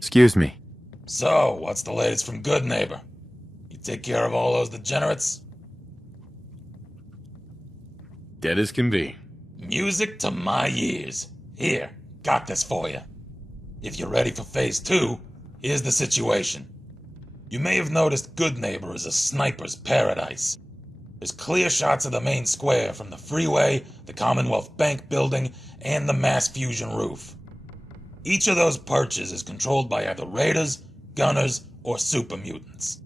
Excuse me. So, what's the latest from Good Neighbor? You take care of all those degenerates? Dead as can be. Music to my ears. Here, got this for you. If you're ready for Phase 2, here's the situation. You may have noticed Good Neighbor is a sniper's paradise. There's clear shots of the main square from the freeway, the Commonwealth Bank building, and the Mass Fusion roof. Each of those perches is controlled by either raiders, gunners, or super mutants.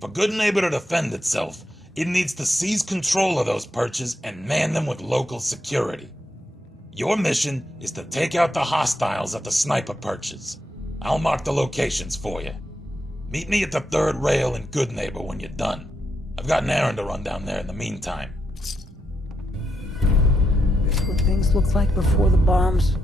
For Good Neighbor to defend itself, it needs to seize control of those perches and man them with local security. Your mission is to take out the hostiles at the sniper perches. I'll mark the locations for you. Meet me at the third rail in Good Neighbor when you're done. I've got an errand to run down there in the meantime. This is what things looked like before the bombs.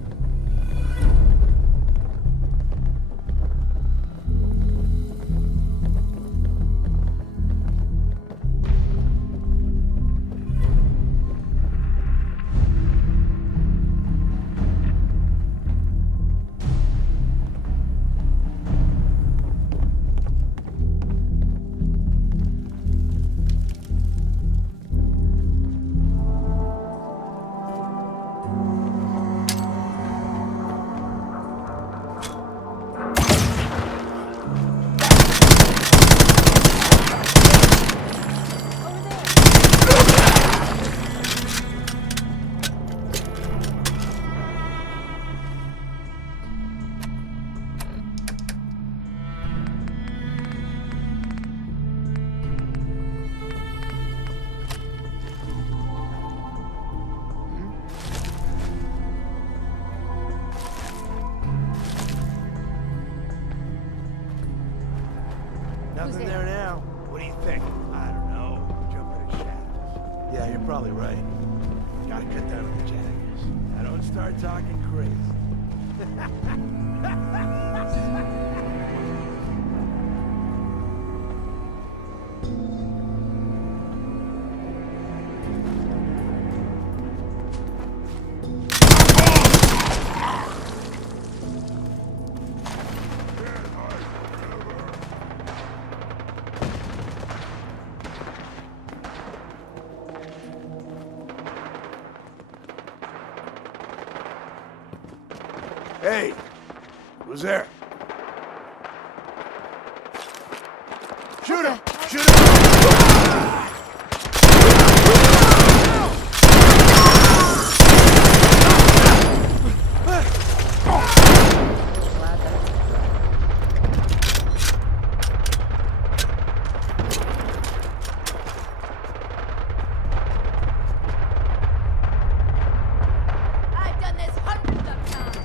Nothing there now. What do you think? I don't know. Jumping in shadows. Yeah, you're probably right. Gotta cut down on the jaggers. I don't start talking crazy. Hey, who's there? Shoot him! Shoot him! I've done this hundreds of times.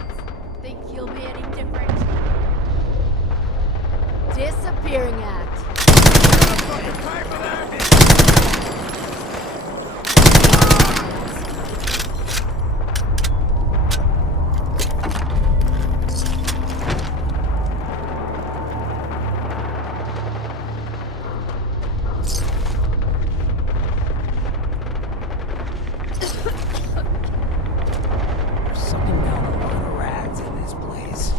Think you'll be any different? Disappearing act. They're sucking down a lot of rats in this place.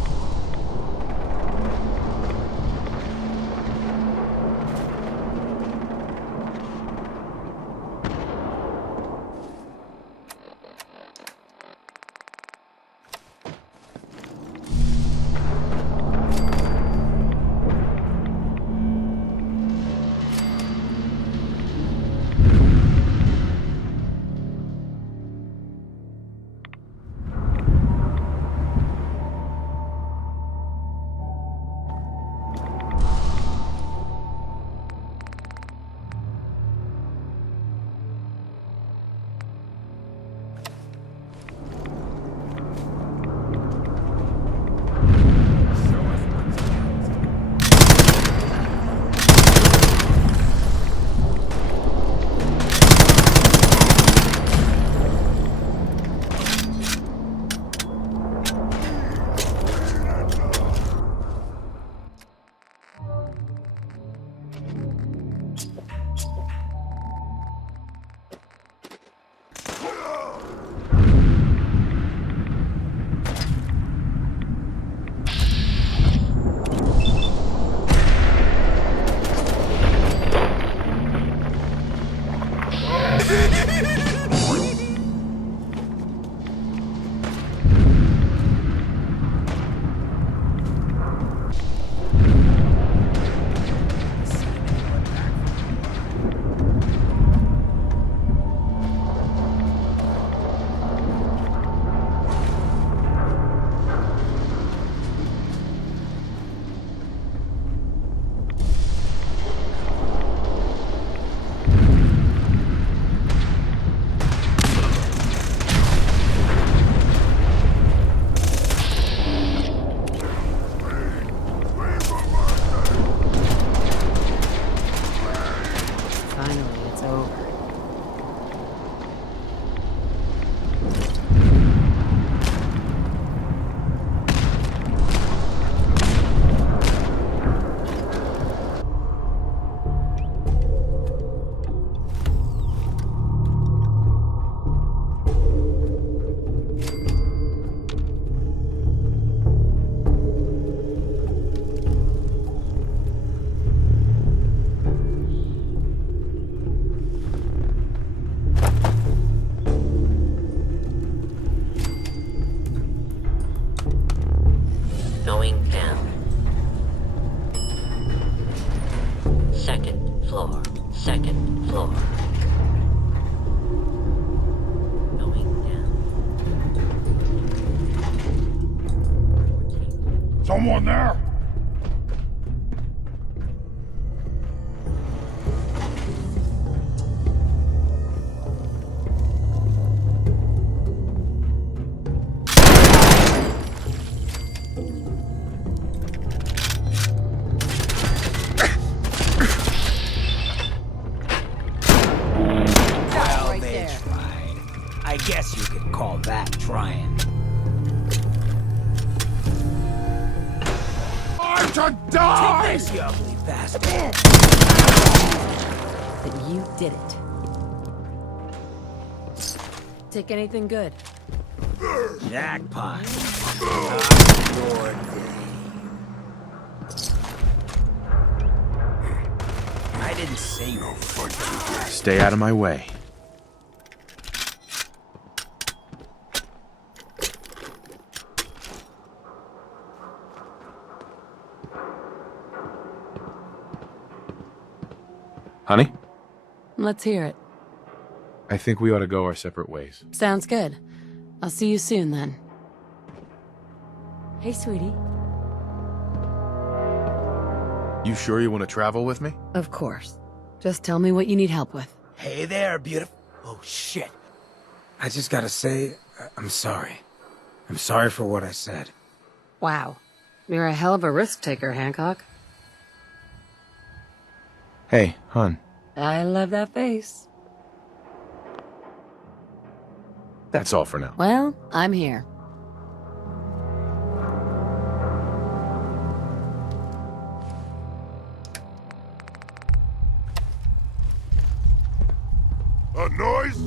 Going down. Second floor. Second floor. Going down. Someone there? Well, they tried. I guess you could call that trying. I'm to die! Take this, you ugly bastard! Then you did it. Take anything good? Jackpot. Your day. I didn't say no fun. Stay out of my way. Honey? Let's hear it. I think we ought to go our separate ways. Sounds good. I'll see you soon then. Hey, sweetie. You sure you want to travel with me? Of course. Just tell me what you need help with. Hey there, beautiful. Oh, shit. I just gotta say, I'm sorry. I'm sorry for what I said. Wow. You're a hell of a risk taker, Hancock. Hey, hon. I love that face. That's all for now. Well, I'm here. A noise?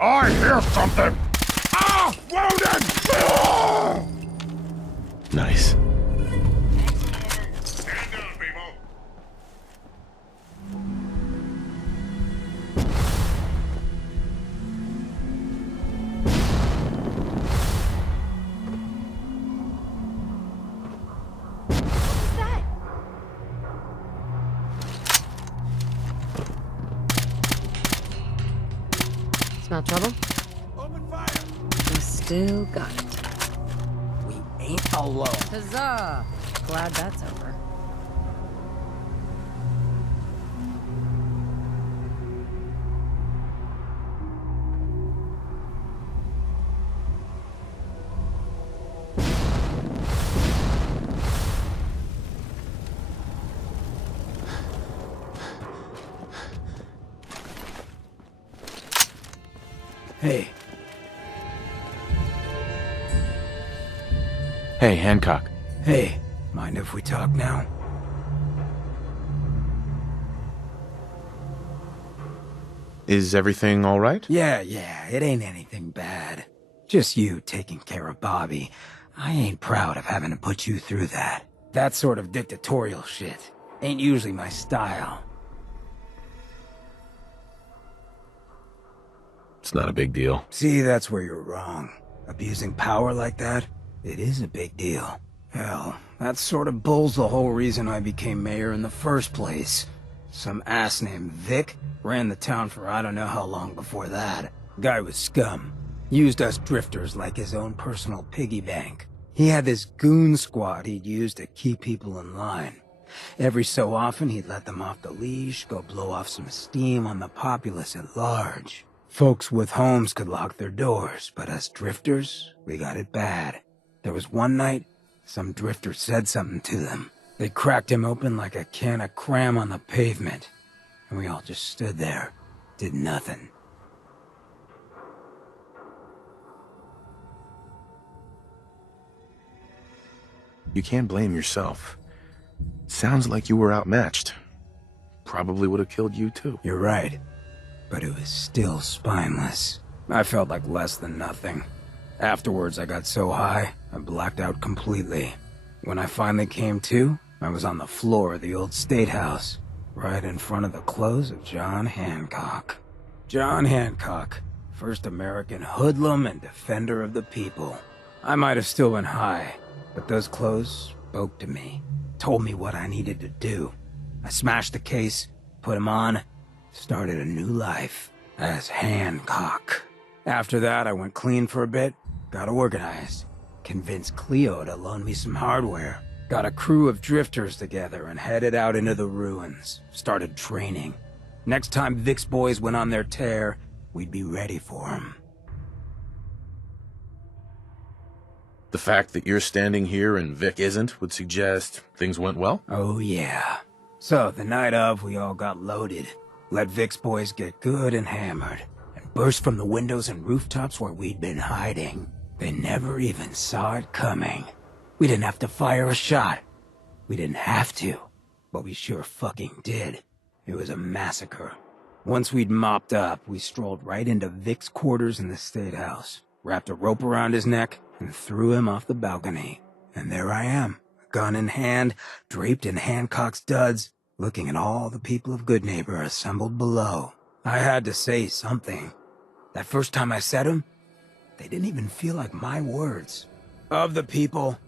I hear something! Ah! Wounded! Ah! Nice. Stand down, people! What's that? Smell trouble? Open fire! We still got it. We ain't alone. Huzzah! Glad that's over. Hey, Hey, Hancock. hey, mind if we talk now? Is everything all right? Yeah, it ain't anything bad. Just you taking care of Bobby. I ain't proud of having to put you through that. That sort of dictatorial shit ain't usually my style. It's not a big deal. See, that's where you're wrong. Abusing power like that, it is a big deal. Hell, that sort of bull's the whole reason I became mayor in the first place. Some ass named Vic ran the town for I don't know how long before that. Guy was scum. Used us drifters like his own personal piggy bank. He had this goon squad he'd use to keep people in line. Every so often, he'd let them off the leash, go blow off some steam on the populace at large. Folks with homes could lock their doors, but us drifters, we got it bad. There was one night, some drifter said something to them. They cracked him open like a can of cram on the pavement, and we all just stood there, did nothing. You can't blame yourself. Sounds like you were outmatched. Probably would have killed you too. You're right, but it was still spineless. I felt like less than nothing. Afterwards, I got so high, I blacked out completely. When I finally came to, I was on the floor of the old state house, right in front of the clothes of John Hancock. John Hancock, first American hoodlum and defender of the people. I might have still been high, but those clothes spoke to me, told me what I needed to do. I smashed the case, put him on, started a new life as Hancock. After that, I went clean for a bit, got organized, convinced Cleo to loan me some hardware, got a crew of drifters together and headed out into the ruins, started training. Next time Vic's boys went on their tear, we'd be ready for them. The fact that you're standing here and Vic isn't would suggest things went well? Oh yeah. So, the night of, we all got loaded, let Vic's boys get good and hammered, and burst from the windows and rooftops where we'd been hiding. They never even saw it coming. We didn't have to fire a shot. We didn't have to, but we sure fucking did. It was a massacre. Once we'd mopped up, we strolled right into Vic's quarters in the state house, wrapped a rope around his neck, and threw him off the balcony. And there I am, gun in hand, draped in Hancock's duds, looking at all the people of Goodneighbor assembled below. I had to say something. That first time I said them, they didn't even feel like my words. Of the people,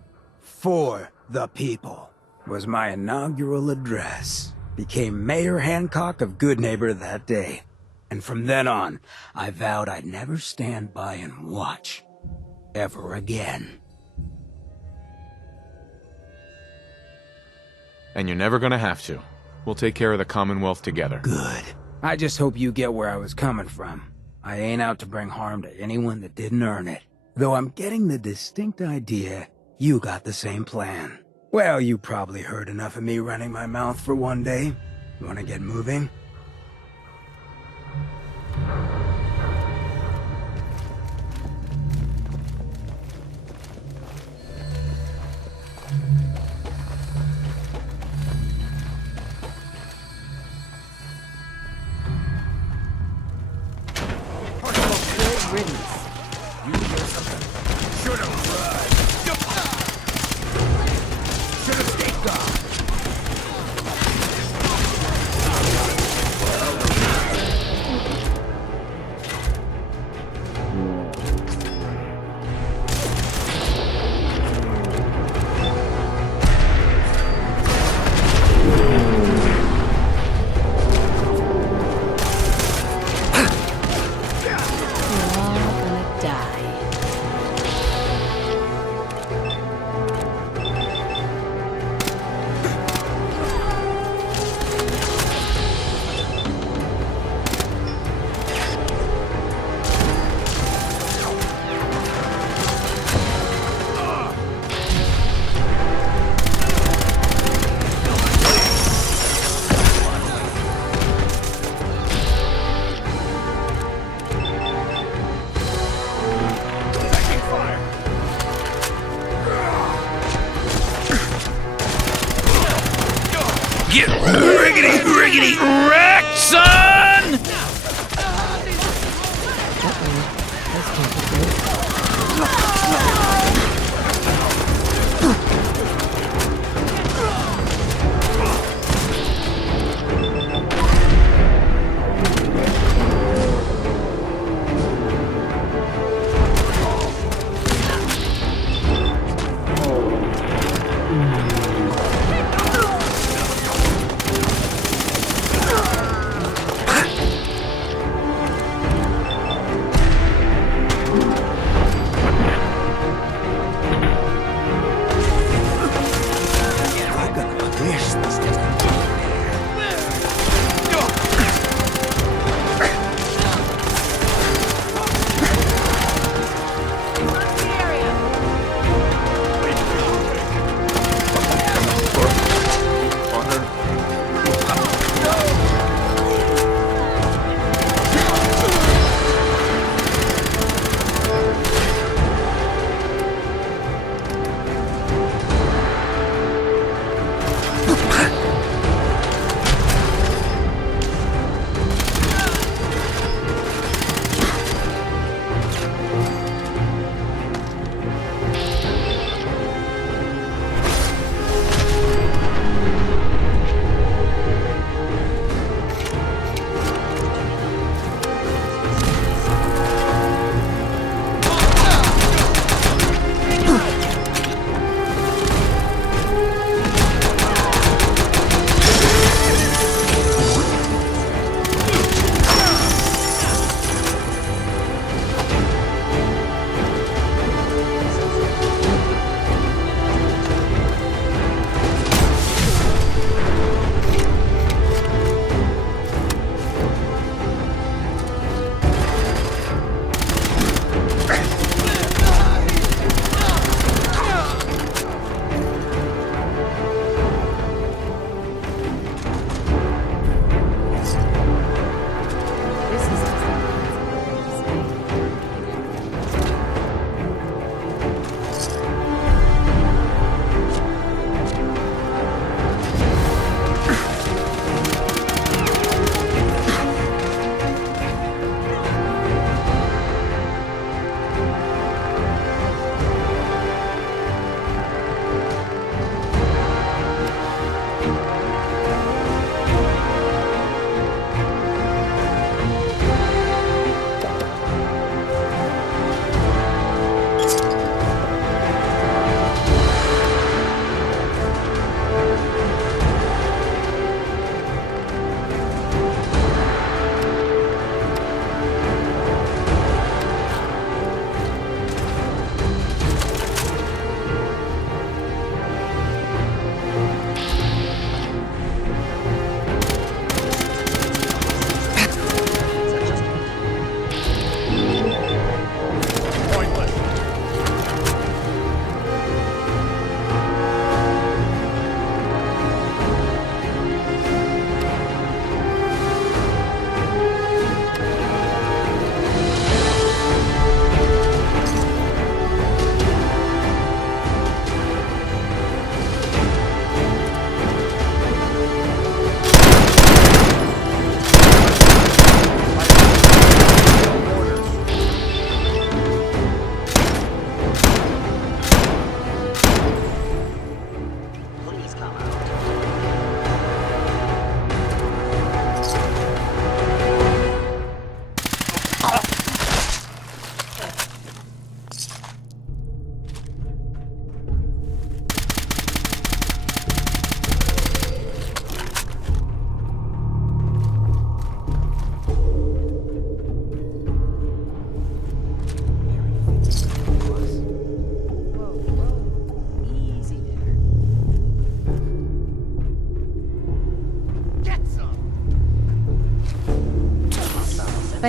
for the people, was my inaugural address. Became Mayor Hancock of Goodneighbor that day. And from then on, I vowed I'd never stand by and watch. Ever again. And you're never gonna have to. We'll take care of the Commonwealth together. Good. I just hope you get where I was coming from. I ain't out to bring harm to anyone that didn't earn it. Though I'm getting the distinct idea you got the same plan. Well, you probably heard enough of me running my mouth for one day. Wanna get moving? Get riggedy wrecked, son!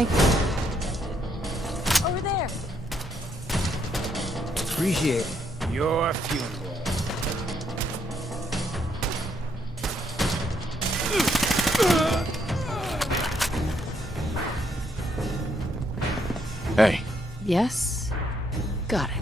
Thank you. Over there. Appreciate it. Your funeral. Hey, Yes? Got it.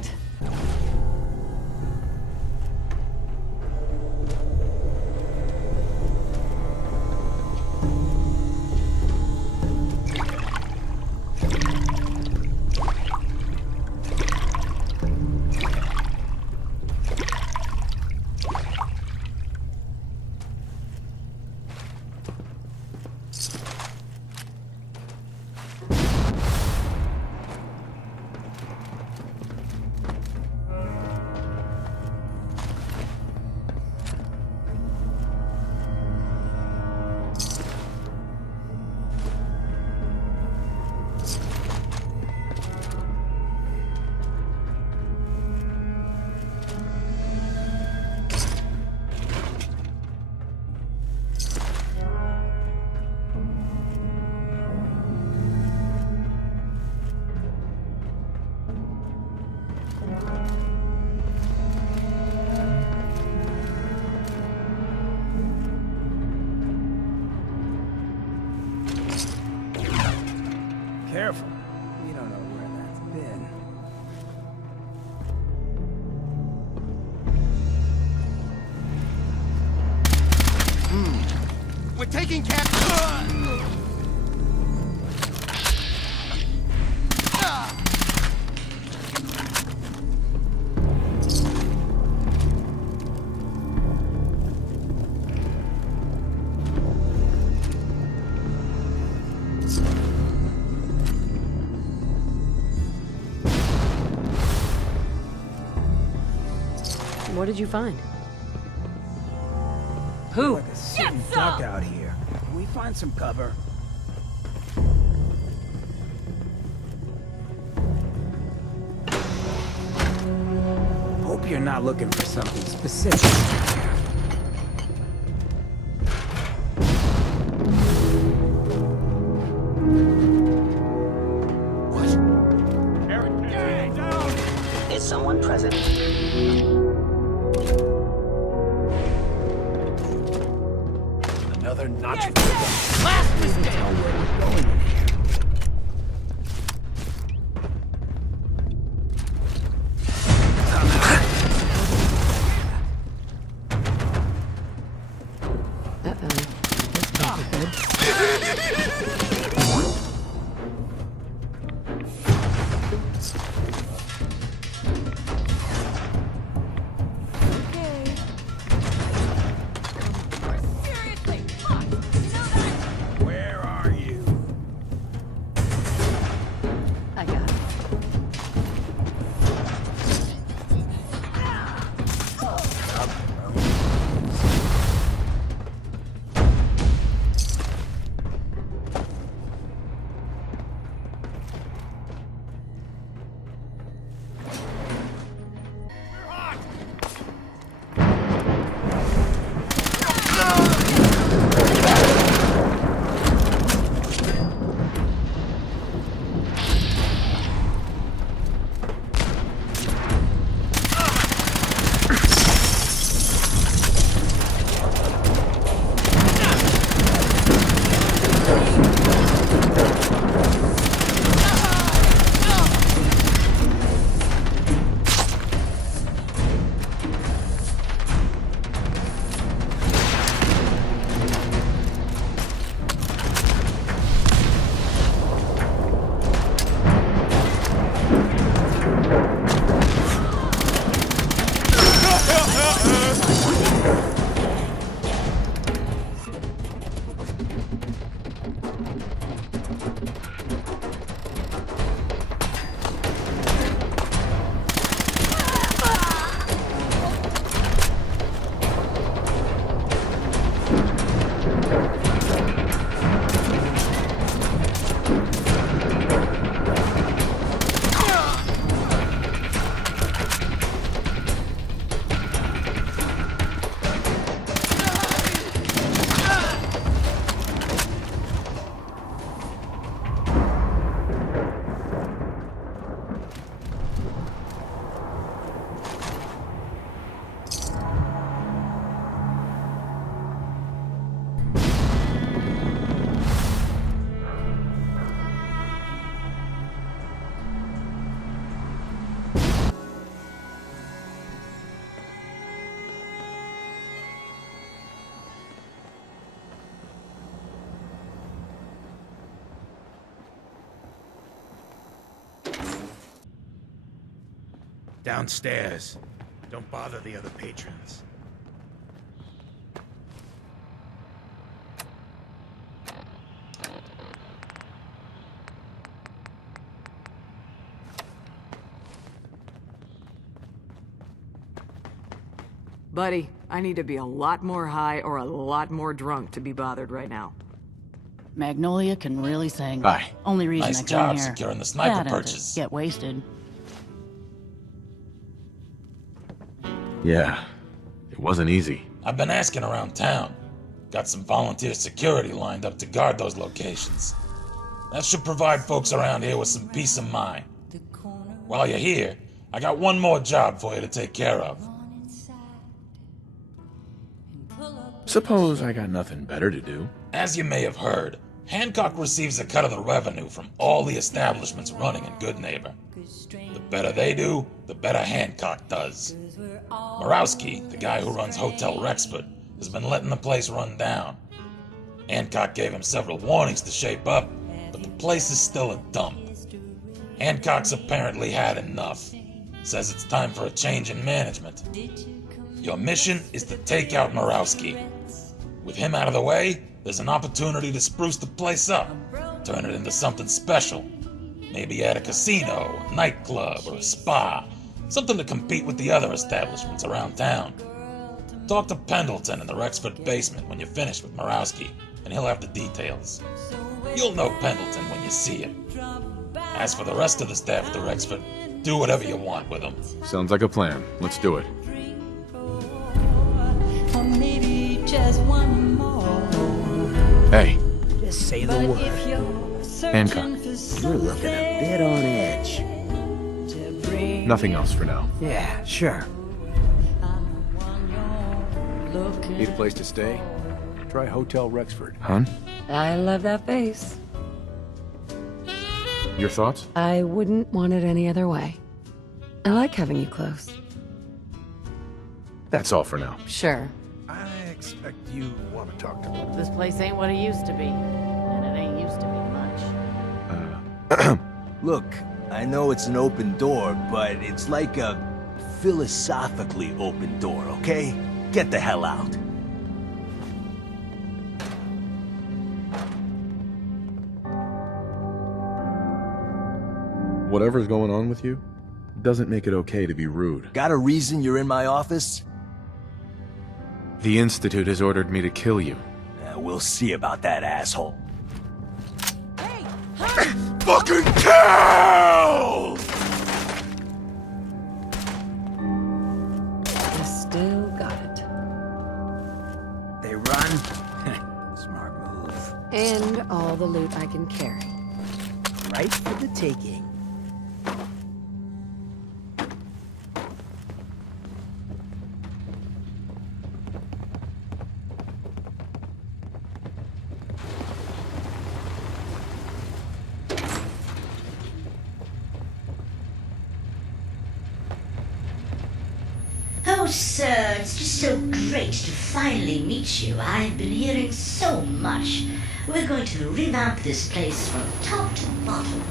Careful. We don't know where that's been. We're taking cap. What did you find? Who? Like a sitting duck out here. Can we find some cover? Hope you're not looking for something specific. Is someone present? Another notch. Last mistake. Tell where we're going in here. Uh-oh. This can't be good. Seriously, fuck. You know that? Where are you? Downstairs. Don't bother the other patrons. Buddy, I need to be a lot more high or a lot more drunk to be bothered right now. Magnolia can really sing. Hi. Only reason Nice I come job here. securing the sniper that and to purchase. Get wasted. Yeah, it wasn't easy. I've been asking around town. Got some volunteer security lined up to guard those locations. That should provide folks around here with some peace of mind. While you're here, I got one more job for you to take care of. Suppose I got nothing better to do. As you may have heard, Hancock receives a cut of the revenue from all the establishments running in Good Neighbor. The better they do, the better Hancock does. Morawski, the guy who runs Hotel Rexford, has been letting the place run down. Hancock gave him several warnings to shape up, but the place is still a dump. Hancock's apparently had enough. Says it's time for a change in management. Your mission is to take out Morawski. With him out of the way, there's an opportunity to spruce the place up, turn it into something special. Maybe add a casino, a nightclub, or a spa, something to compete with the other establishments around town. Talk to Pendleton in the Rexford basement when you're finished with Morawski, and he'll have the details. You'll know Pendleton when you see him. As for the rest of the staff at the Rexford, do whatever you want with them. Sounds like a plan. Let's do it. Hey, Just say the word. Hancock. You're looking a bit on edge. Nothing else for now. Yeah, sure. Need a place to stay? Try Hotel Rexford. Hun? I love that face. Your thoughts? I wouldn't want it any other way. I like having you close. That's all for now. Sure. I expect you want to talk to me. This place ain't what it used to be. And it ain't used to be much. Look, I know it's an open door, but it's like a philosophically open door, okay? Get the hell out. Whatever's going on with you doesn't make it okay to be rude. Got a reason you're in my office? The Institute has ordered me to kill you. We'll see about that, asshole. Fucking kill! You still got it. They run? Smart move. And all the loot I can carry. Right for the taking. Oh, sir, it's just so great to finally meet you. I've been hearing so much. We're going to revamp this place from top to bottom.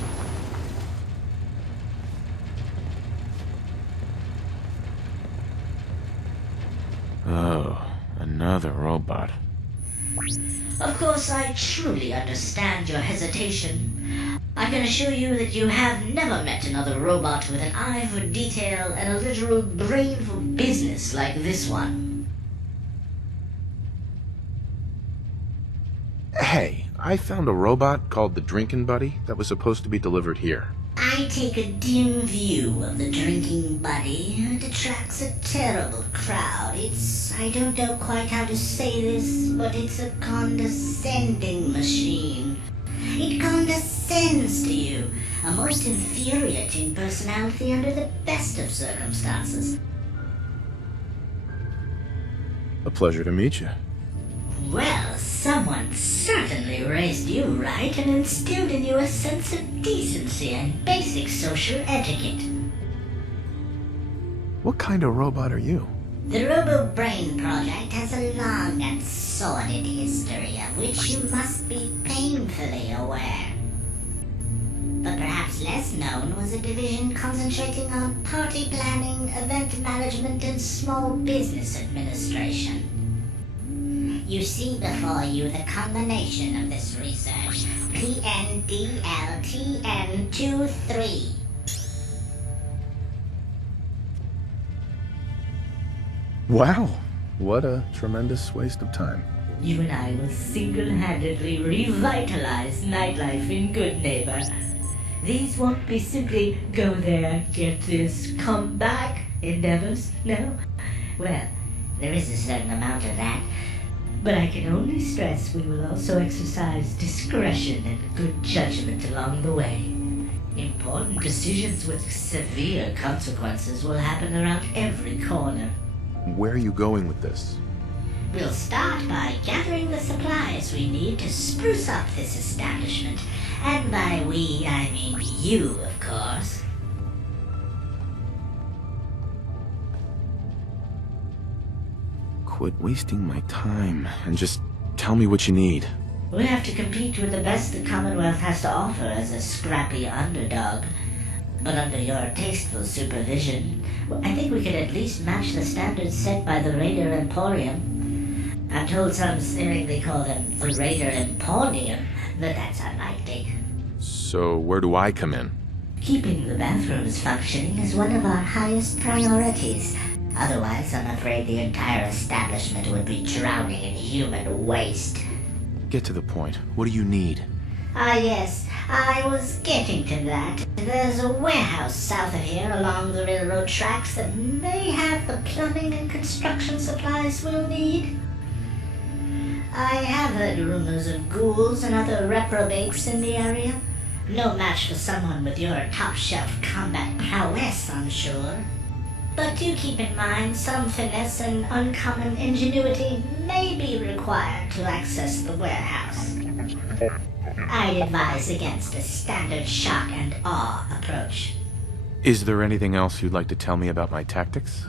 Oh, another robot. Of course, I truly understand your hesitation. I can assure you that you have never met another robot with an eye for detail and a literal brain for business like this one. Hey, I found a robot called the Drinking Buddy that was supposed to be delivered here. I take a dim view of the drinking buddy. It attracts a terrible crowd. I don't know quite how to say this, but it's a condescending machine. It condescends to you, a most infuriating personality under the best of circumstances. A pleasure to meet you. Well, someone certainly raised you right and instilled in you a sense of decency and basic social etiquette. What kind of robot are you? The Robo-Brain Project has a long and sordid history of which you must be painfully aware. But perhaps less known was a division concentrating on party planning, event management, and small business administration. You see before you the combination of this research, PNDLTN23. Wow, what a tremendous waste of time. You and I will single-handedly revitalize nightlife in Good Neighbor. These won't be simply go there, get this, come back endeavors, no? Well, there is a certain amount of that. But I can only stress we will also exercise discretion and good judgment along the way. Important decisions with severe consequences will happen around every corner. Where are you going with this? We'll start by gathering the supplies we need to spruce up this establishment. And by we, I mean you, of course. Quit wasting my time and just tell me what you need. We'll have to compete with the best the Commonwealth has to offer as a scrappy underdog. But under your tasteful supervision, I think we could at least match the standards set by the Raider Emporium. I'm told some sneeringly call them the Raider Emporium, but that's unlikely. So where do I come in? Keeping the bathrooms functioning is one of our highest priorities. Otherwise, I'm afraid the entire establishment would be drowning in human waste. Get to the point. What do you need? Ah, yes. I was getting to that. There's a warehouse south of here along the railroad tracks that may have the plumbing and construction supplies we'll need. I have heard rumors of ghouls and other reprobates in the area. No match for someone with your top-shelf combat prowess, I'm sure. But do keep in mind some finesse and uncommon ingenuity may be required to access the warehouse. I'd advise against a standard shock and awe approach. Is there anything else you'd like to tell me about my tactics?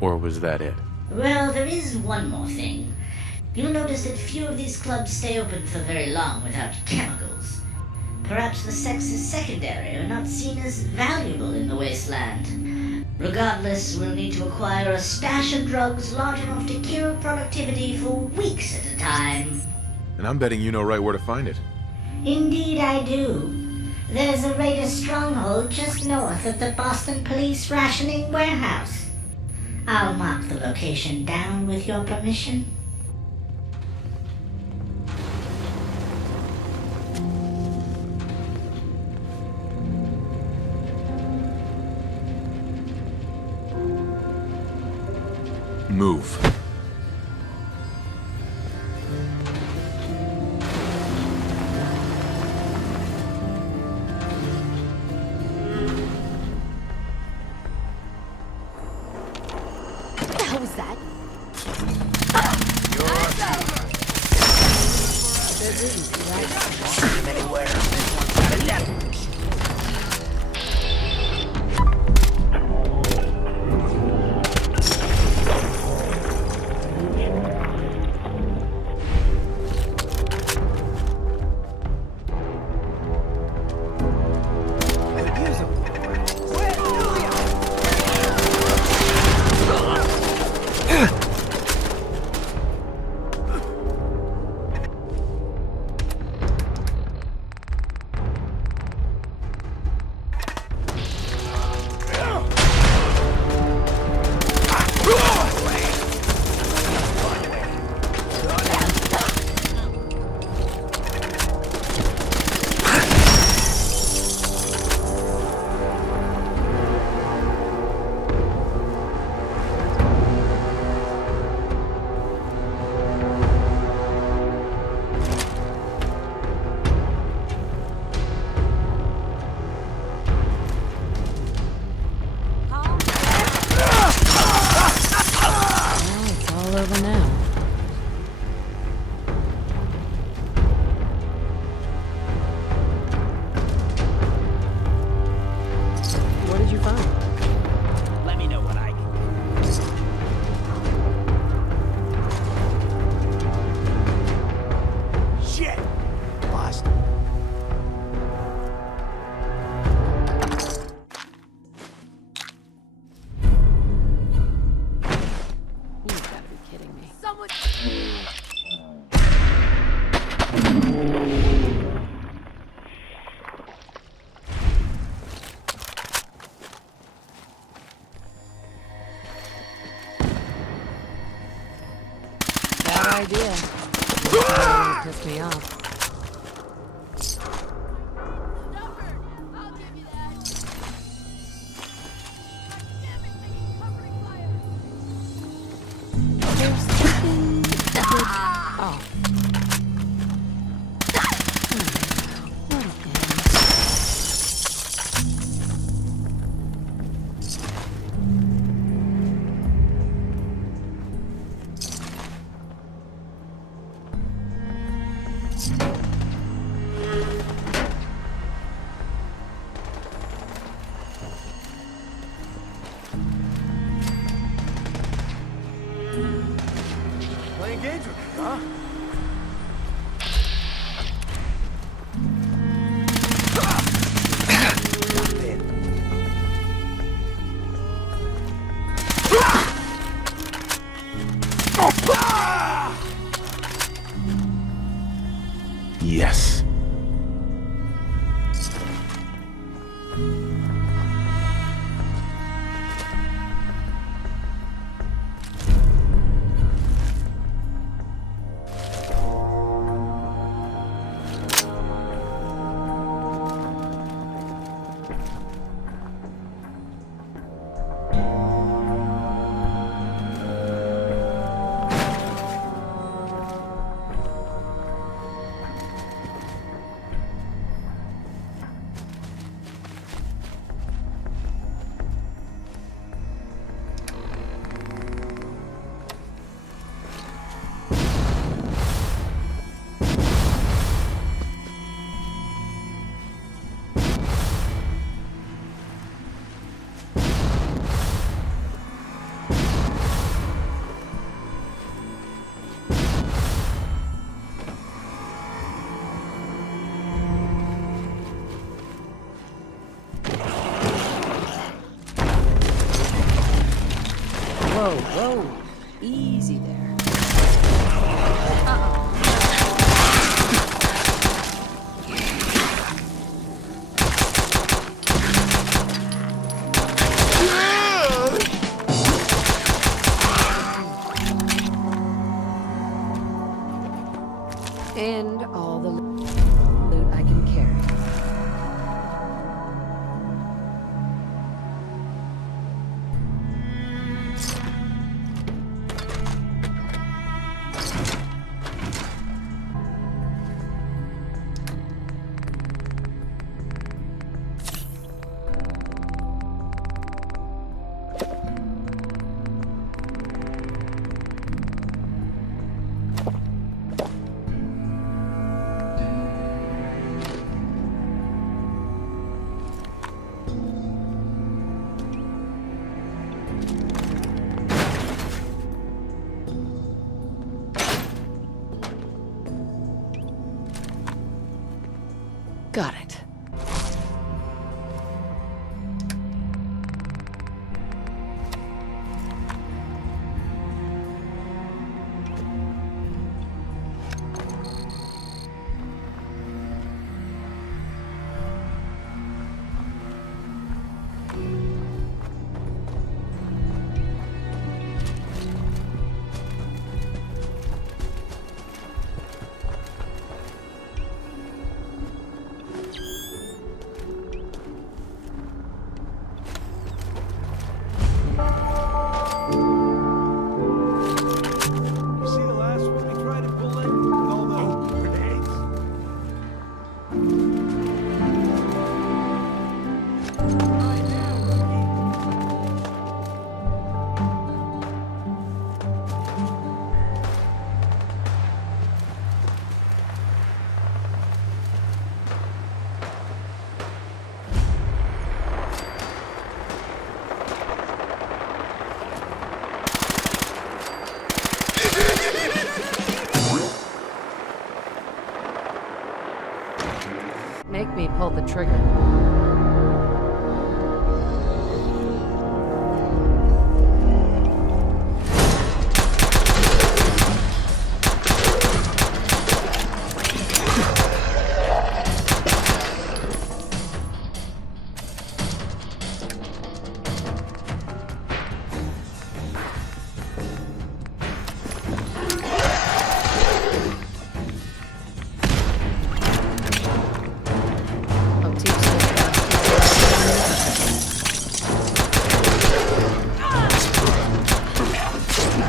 Or was that it? Well, there is one more thing. You'll notice that few of these clubs stay open for very long without chemicals. Perhaps the sex is secondary or not seen as valuable in the wasteland. Regardless, we'll need to acquire a stash of drugs large enough to kill productivity for weeks at a time. And I'm betting you know right where to find it. Indeed I do. There's a Raider stronghold just north of the Boston Police Rationing Warehouse. I'll mark the location down with your permission. Move. How was that? idea. Really pissed me off. Oh. Playing games with me, huh? Yes. Whoa, whoa. Easy there. And all the loot I can carry. Got it. You see the last one we tried to pull in? With all the grenades? Right now, rookie. Make me pull the trigger.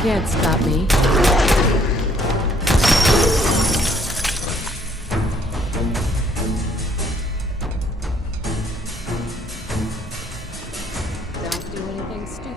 can't stop me. Don't do anything stupid.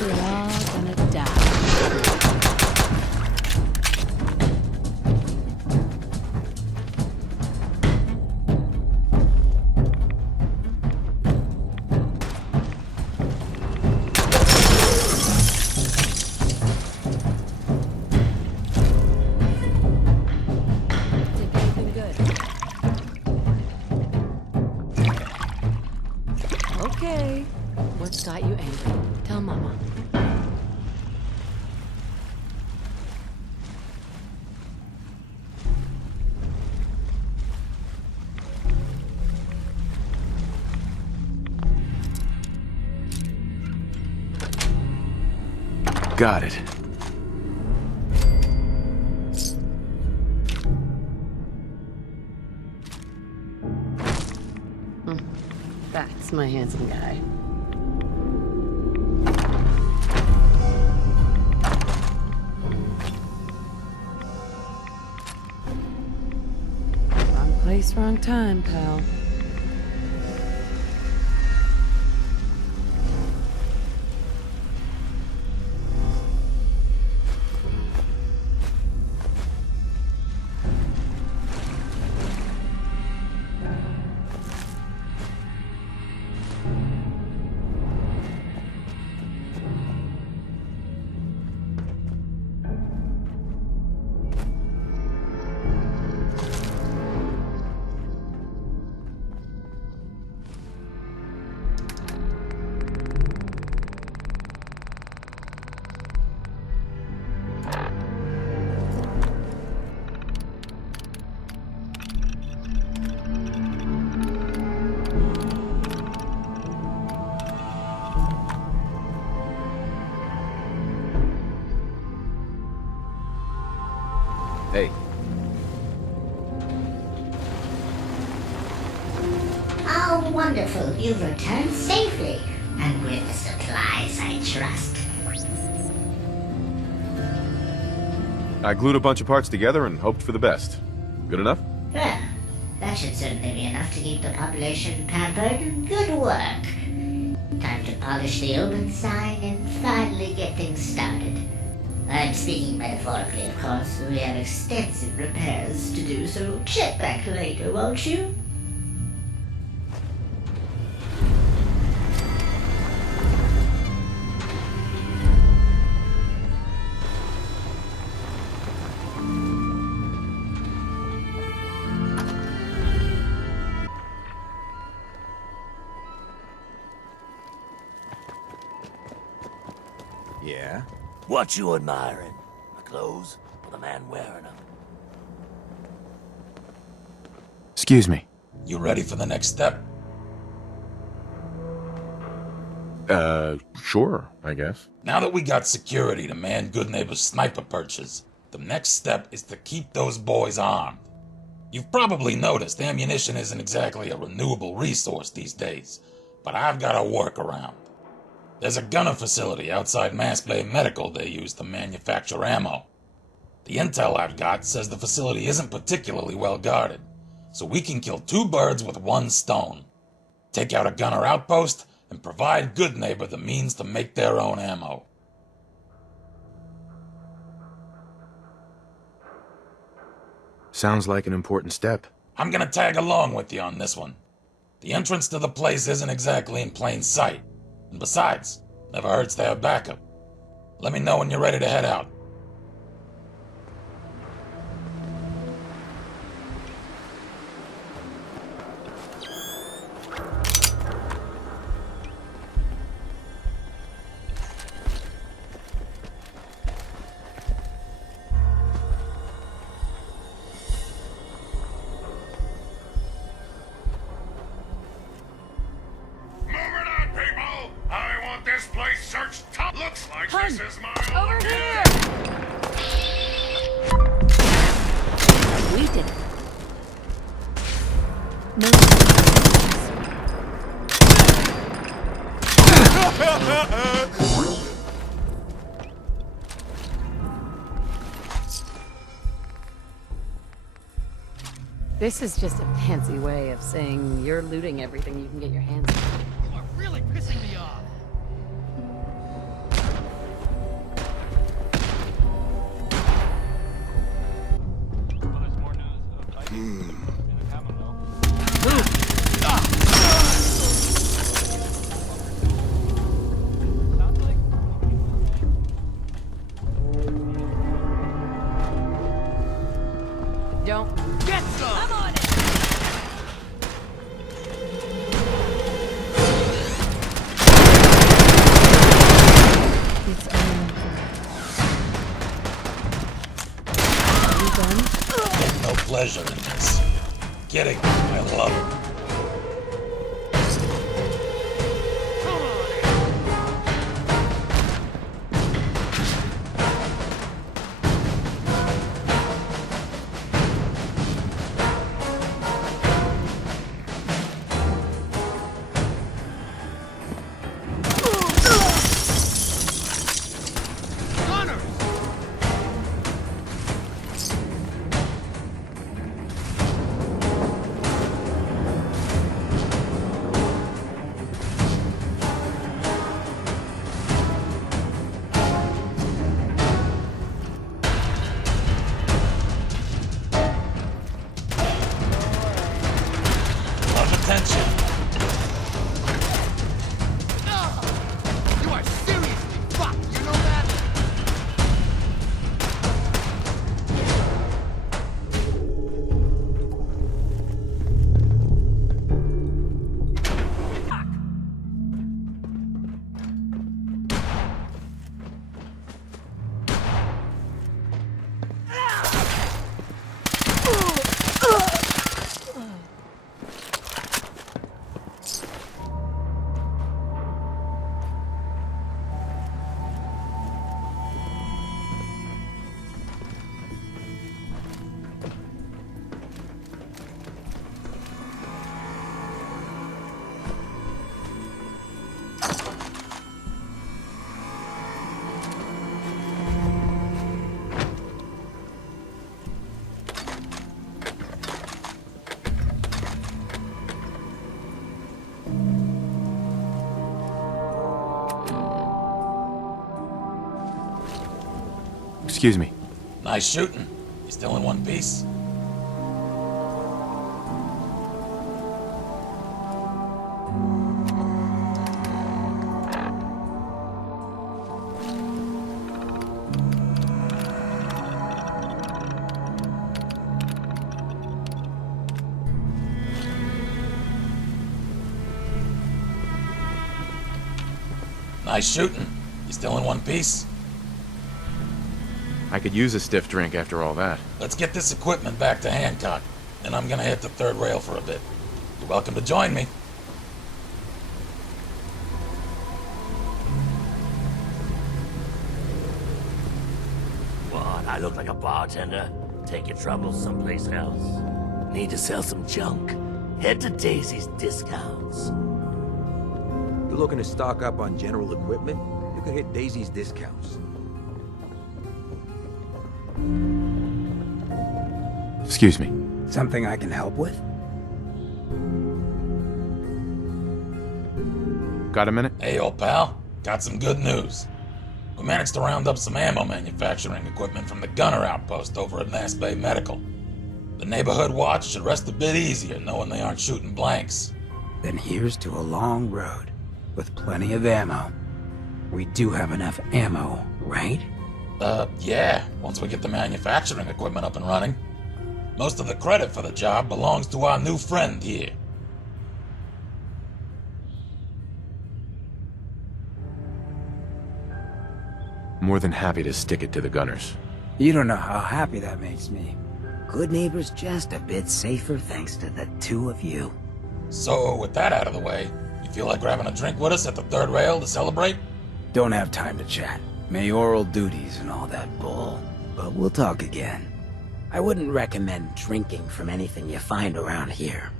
We're all gonna die. Think anything good? Okay. What's got you angry? Tell Mama. Got it. That's my handsome guy. Wrong place, wrong time, pal. Hey, How wonderful. You've returned safely. And with the supplies, I trust. I glued a bunch of parts together and hoped for the best. Good enough? Well, that should certainly be enough to keep the population pampered. Good work. Time to polish the open sign and finally get things started. I'm speaking metaphorically, of course. We have extensive repairs to do, so check back later, won't you? Yeah? What you admiring? My clothes or the man wearing them? Excuse me. You ready for the next step? Sure, I guess. Now that we got security to man Goodneighbor's sniper perches, the next step is to keep those boys armed. You've probably noticed ammunition isn't exactly a renewable resource these days, but I've got a workaround. There's a gunner facility outside Mass Bay Medical they use to manufacture ammo. The intel I've got says the facility isn't particularly well guarded, so we can kill two birds with one stone. Take out a gunner outpost and provide Goodneighbor the means to make their own ammo. Sounds like an important step. I'm gonna tag along with you on this one. The entrance to the place isn't exactly in plain sight. And besides, Never hurts to have backup. Let me know when you're ready to head out. This place searched top. Looks like this is my Over here! We did it. No. This is just a fancy way of saying you're looting everything you can get your hands on. You are really pissing me off. Don't get some! I'm on it! It's Are you done? There's no pleasure in this. Kidding. I love it. Attention. You are seriously fucked, you know that? Excuse me. Nice shooting. You still in one piece? Nice shooting. You still in one piece? I could use a stiff drink after all that. Let's get this equipment back to Hancock, then I'm gonna hit the third rail for a bit. You're welcome to join me. What? I look like a bartender? Take your troubles someplace else. Need to sell some junk? Head to Daisy's Discounts. You're looking to stock up on general equipment? You could hit Daisy's Discounts. Excuse me. Something I can help with? Got a minute? Hey, old pal. Got some good news. We managed to round up some ammo manufacturing equipment from the gunner outpost over at Nass Bay Medical. The neighborhood watch should rest a bit easier knowing they aren't shooting blanks. Then here's to a long road, with plenty of ammo. We do have enough ammo, right? Yeah, once we get the manufacturing equipment up and running. Most of the credit for the job belongs to our new friend here. More than happy to stick it to the gunners. You don't know how happy that makes me. Good neighbor's just a bit safer thanks to the two of you. So, with that out of the way, you feel like grabbing a drink with us at the third rail to celebrate? Don't have time to chat. Mayoral duties and all that bull. But we'll talk again. I wouldn't recommend drinking from anything you find around here.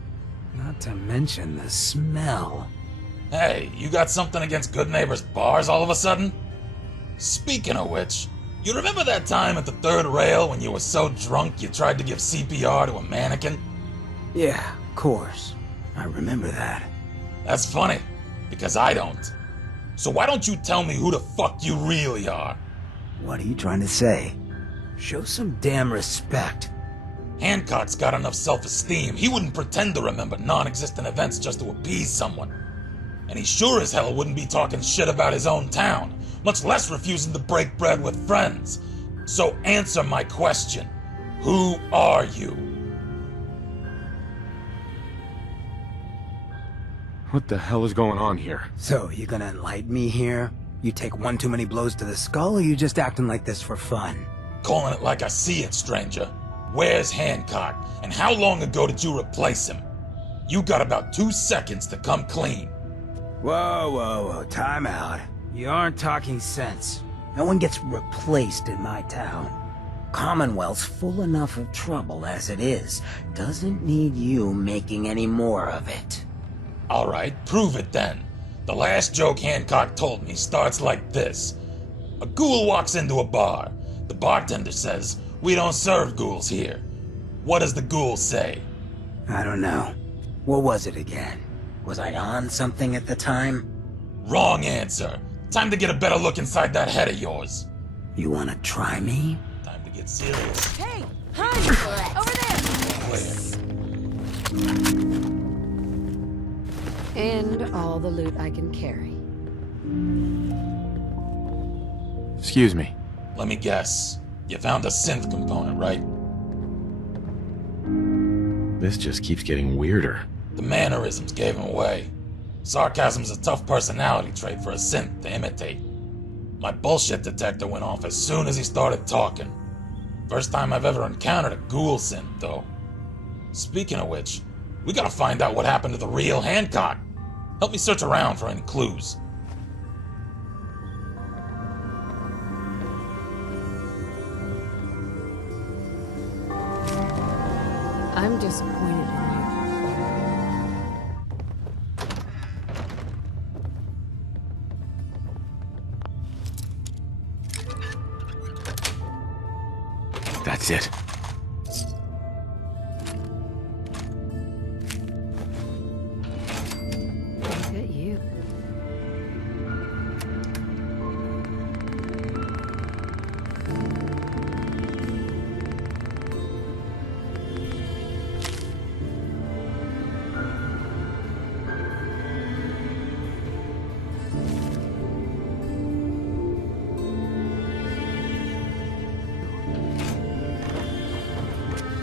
Not to mention the smell. Hey, you got something against Good Neighbor's bars all of a sudden? Speaking of which, you remember that time at the third rail when you were so drunk you tried to give CPR to a mannequin? Yeah, of course. I remember that. That's funny, because I don't. So why don't you tell me who the fuck you really are? What are you trying to say? Show some damn respect. Hancock's got enough self-esteem, he wouldn't pretend to remember non-existent events just to appease someone. And he sure as hell wouldn't be talking shit about his own town, much less refusing to break bread with friends. So answer my question. Who are you? What the hell is going on here? So, you gonna enlighten me here? You take one too many blows to the skull, or you just acting like this for fun? Calling it like I see it, stranger. Where's Hancock? And how long ago did you replace him? You got about 2 seconds to come clean. Whoa, time out. You aren't talking sense. No one gets replaced in my town. Commonwealth's full enough of trouble as it is. Doesn't need you making any more of it. Alright, prove it then. The last joke Hancock told me starts like this. A ghoul walks into a bar. The bartender says, "We don't serve ghouls here." What does the ghoul say? I don't know. What was it again? Was I on something at the time? Wrong answer. Time to get a better look inside that head of yours. You wanna try me? Time to get serious. Hey, hun! Over there! Clear. And all the loot I can carry. Excuse me. Let me guess. You found a synth component, right? This just keeps getting weirder. The mannerisms gave him away. Sarcasm's a tough personality trait for a synth to imitate. My bullshit detector went off as soon as he started talking. First time I've ever encountered a ghoul synth, though. Speaking of which, we gotta find out what happened to the real Hancock. Help me search around for any clues. I'm disappointed in you. That's it. Look at you.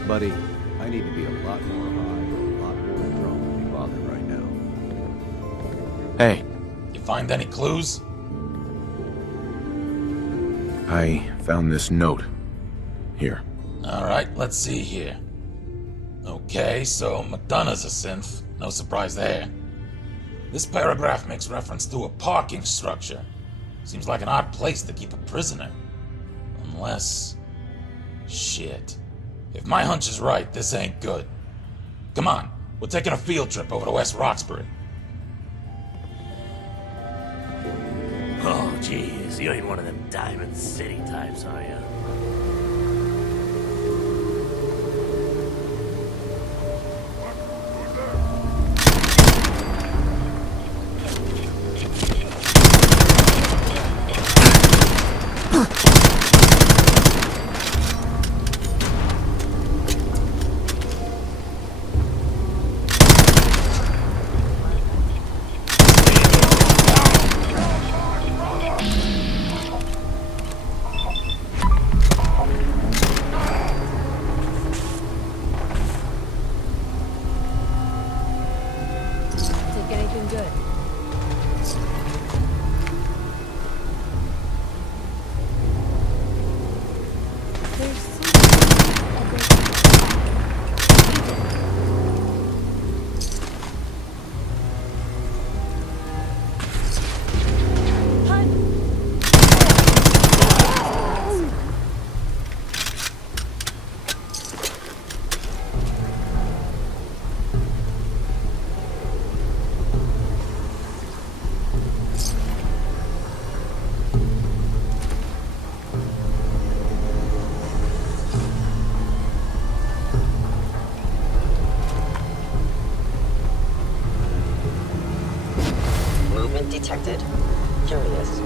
Buddy, I need to be a lot more high or a lot more drunk to be bothered right now. Hey, You find any clues? I found this note. Here. Alright, let's see here. Okay, so Madonna's a synth. No surprise there. This paragraph makes reference to a parking structure. Seems like an odd place to keep a prisoner. Unless... Shit. If my hunch is right, this ain't good. Come on, we're taking a field trip over to West Roxbury. Oh, jeez, you ain't one of them Diamond City types, are you? this.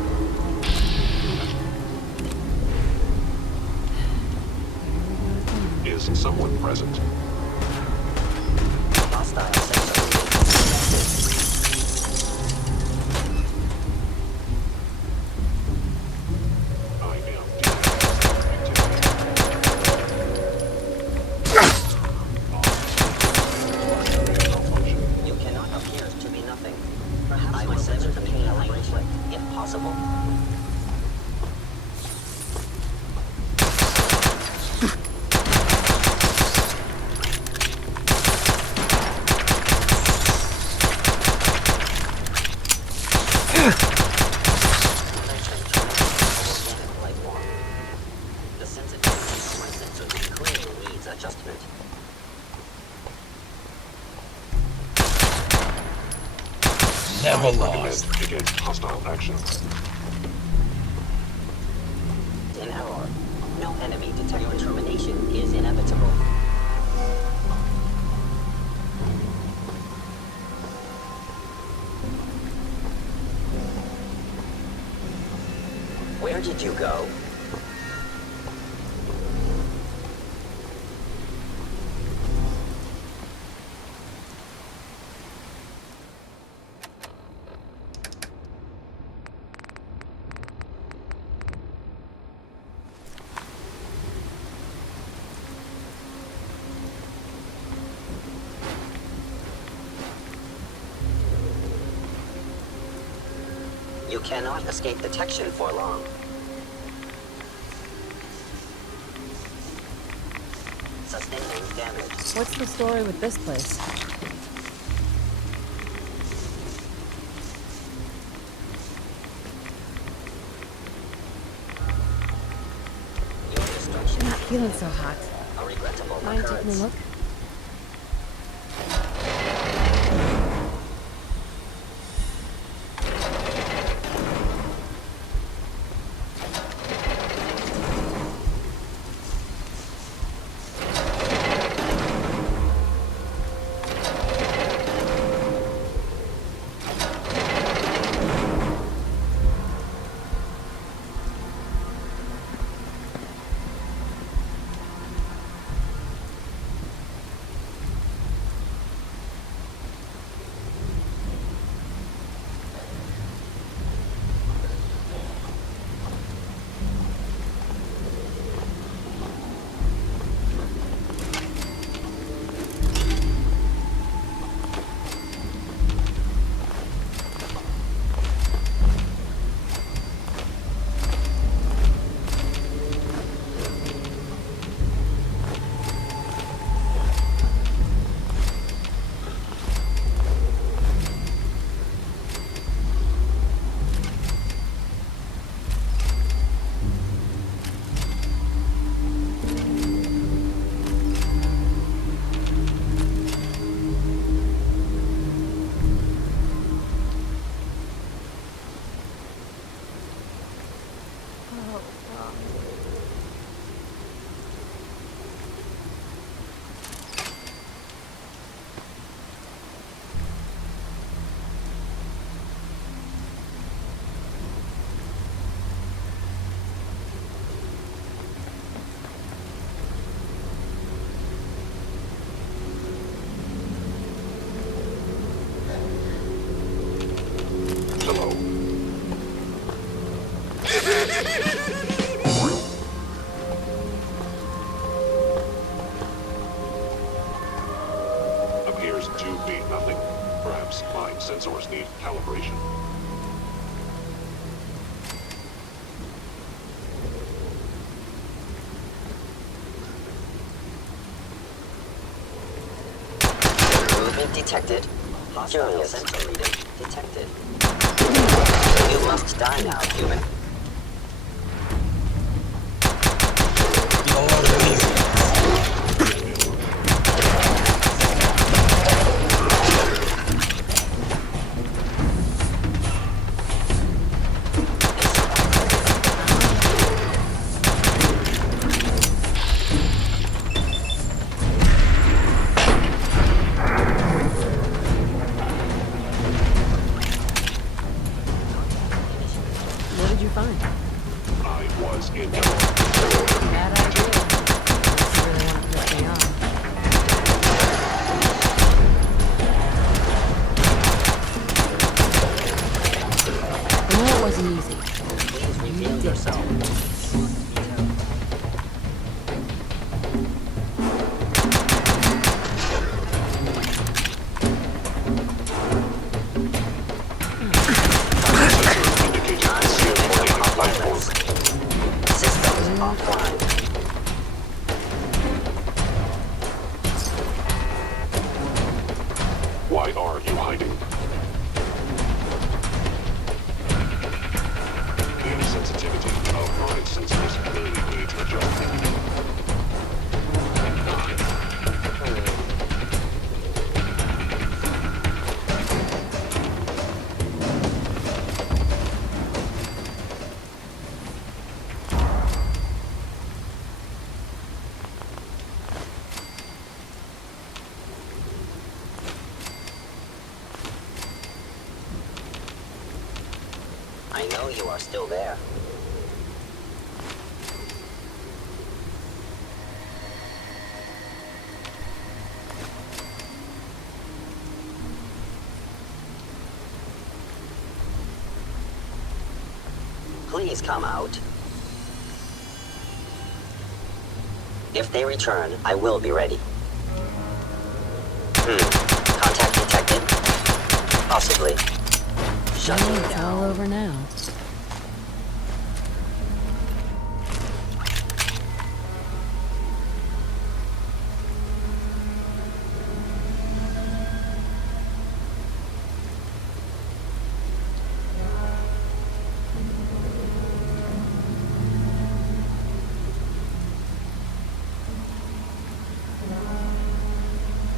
Is someone present? Hostile sensor. I am You cannot appear to be nothing. Perhaps I will sensor the pain bracelet, if possible. The sensitivity of my sensors clearly needs adjustment. Never lost. Against hostile action. An error. No enemy detect. Your termination is inevitable. Where did you go? You cannot escape detection for long. Sustaining damage. What's the story with this place? Your destruction. I'm not feeling so hot. A regrettable Mind taking a occurrence. look? Appears to be nothing. Perhaps my sensors need calibration. Movement detected. Hostile sensor reading detected. You must die now, human. fine. I was in Bad idea. Unless you really want to piss me off. I know it wasn't easy. Please reveal yourself. Systems offline. Why are you hiding? The insensitivity of my sensors clearly needs adjustment. I know you are still there. Please come out. If they return, I will be ready. Contact detected? Possibly. Shut me It's down. all over now.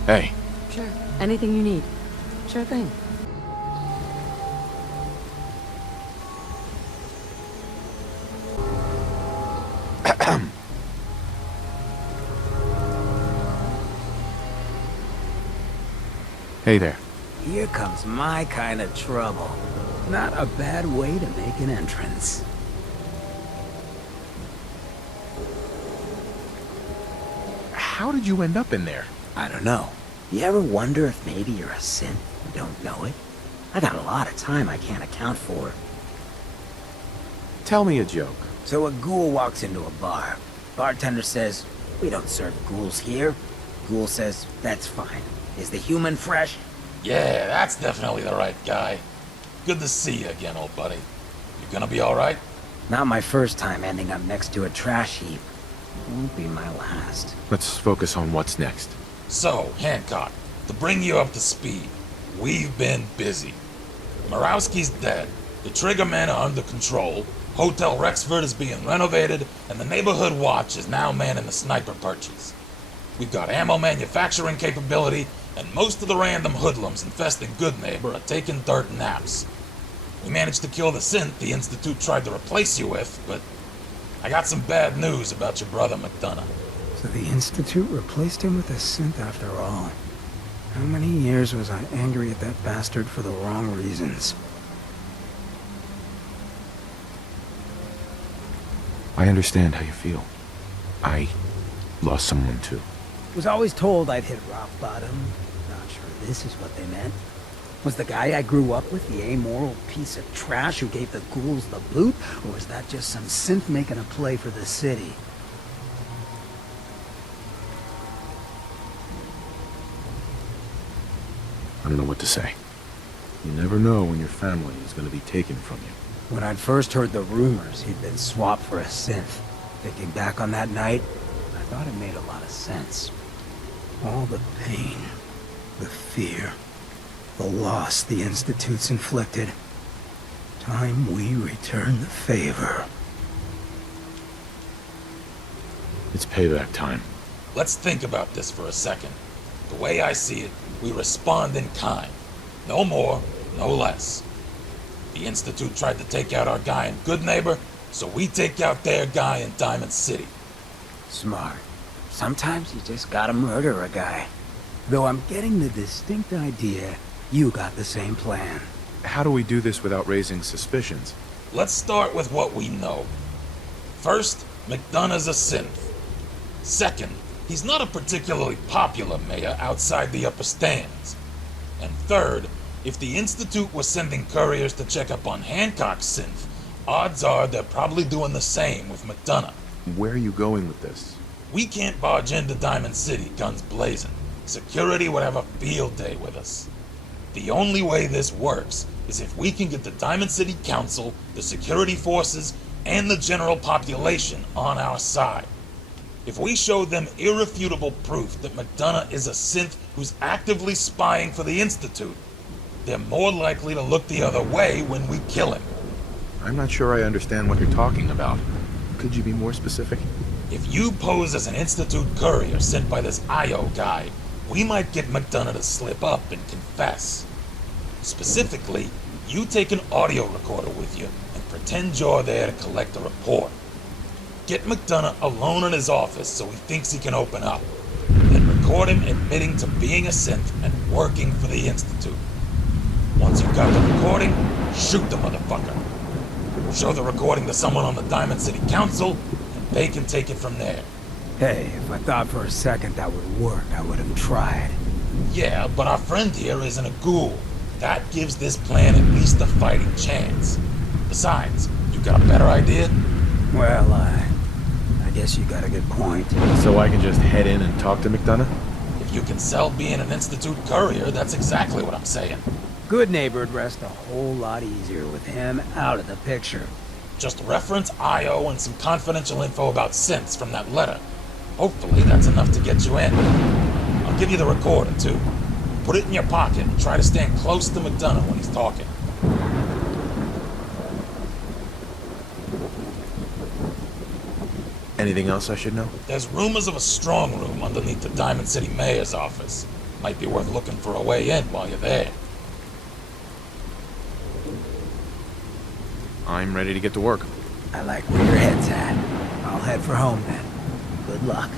Hey, Sure. Anything you need. Sure thing. hey there. Here comes my kind of trouble. Not a bad way to make an entrance. How did you end up in there? I don't know. You ever wonder if maybe you're a synth and don't know it? I got a lot of time I can't account for. Tell me a joke. So a ghoul walks into a bar. Bartender says, "We don't serve ghouls here." Ghoul says, "That's fine. Is the human fresh?" Yeah, that's definitely the right guy. Good to see you again, old buddy. You gonna be alright? Not my first time ending up next to a trash heap. Won't be my last. Let's focus on what's next. So, Hancock, to bring you up to speed, we've been busy. Morawski's dead, the Triggermen are under control, Hotel Rexford is being renovated, and the Neighborhood Watch is now manning the sniper perches. We've got ammo manufacturing capability, and most of the random hoodlums infesting Goodneighbor are taking dirt naps. We managed to kill the synth the Institute tried to replace you with, but I got some bad news about your brother McDonough. So the Institute replaced him with a synth after all. How many years was I angry at that bastard for the wrong reasons? I understand how you feel. I lost someone too. Was always told I'd hit rock bottom. Not sure this is what they meant. Was the guy I grew up with the amoral piece of trash who gave the ghouls the boot? Or was that just some synth making a play for the city? I don't know what to say. You never know when your family is going to be taken from you. When I'd first heard the rumors he'd been swapped for a synth, thinking back on that night, I thought it made a lot of sense. All the pain, the fear, the loss the Institute's inflicted. Time we return the favor. It's payback time. Let's think about this for a second. The way I see it, we respond in kind. No more, no less. The Institute tried to take out our guy in Goodneighbor, so we take out their guy in Diamond City. Smart. Sometimes you just gotta murder a guy. Though I'm getting the distinct idea you got the same plan. How do we do this without raising suspicions? Let's start with what we know. First, McDonough's a synth. Second, he's not a particularly popular mayor outside the upper stands. And third, if the Institute was sending couriers to check up on Hancock's synth, odds are they're probably doing the same with McDonough. Where are you going with this? We can't barge into Diamond City guns blazing. Security would have a field day with us. The only way this works is if we can get the Diamond City Council, the security forces, and the general population on our side. If we show them irrefutable proof that McDonough is a synth who's actively spying for the Institute, they're more likely to look the other way when we kill him. I'm not sure I understand what you're talking about. Could you be more specific? If you pose as an Institute courier sent by this IO guy, we might get McDonough to slip up and confess. Specifically, you take an audio recorder with you and pretend you're there to collect a report. Get McDonough alone in his office so he thinks he can open up. Then record him admitting to being a synth and working for the Institute. Once you've got the recording, shoot the motherfucker. Show the recording to someone on the Diamond City Council, and they can take it from there. Hey, if I thought for a second that would work, I would have tried. Yeah, but our friend here isn't a ghoul. That gives this plan at least a fighting chance. Besides, you got a better idea? Well, I guess you got a good point. So I can just head in and talk to McDonough? If you can sell being an Institute courier, that's exactly what I'm saying. Good neighbor'd rest a whole lot easier with him out of the picture. Just reference IO and some confidential info about synths from that letter. Hopefully that's enough to get you in. I'll give you the recorder, too. Put it in your pocket and try to stand close to McDonough when he's talking. Anything else I should know? There's rumors of a strong room underneath the Diamond City Mayor's office. Might be worth looking for a way in while you're there. I'm ready to get to work. I like where your head's at. I'll head for home then. Good luck.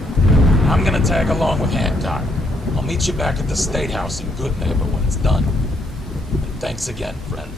I'm gonna tag along with Hancock. I'll meet you back at the State House in Good Neighbor when it's done. And thanks again, friend.